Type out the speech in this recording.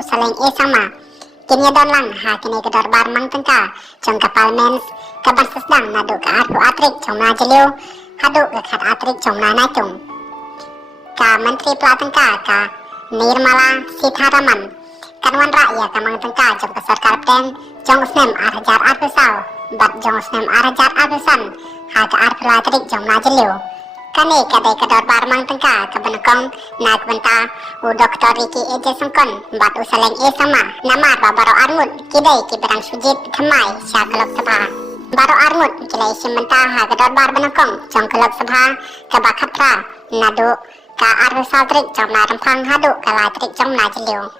usaleng sama kini don lang ha kini kedor bar mang tengka jong kapal mens kaban sedang nadu ke arpu atrik jong na jeliu hadu ke khat atrik jong na naitung ka menteri pelatengka ka Nirmala Sitharaman kanwan rakyat ka mang tengka jong ke sarkar pen jong snem arhajar arpu saw bat jong snem arhajar arpu san ha ke arpu atrik jong na jeliu kane kadai kedor bar mang tengka ke benekong nak benta u doktor Riki Eje Sengkon bat usaleng sama namar baro armut kidai ki berang sujit kemai sya kelok sabha baro armut kilai simenta ha kedor bar benekong jong kelok sabha ke bakatra nadu ka arpu saltrik jong na rempang hadu ka latrik jong na jeliu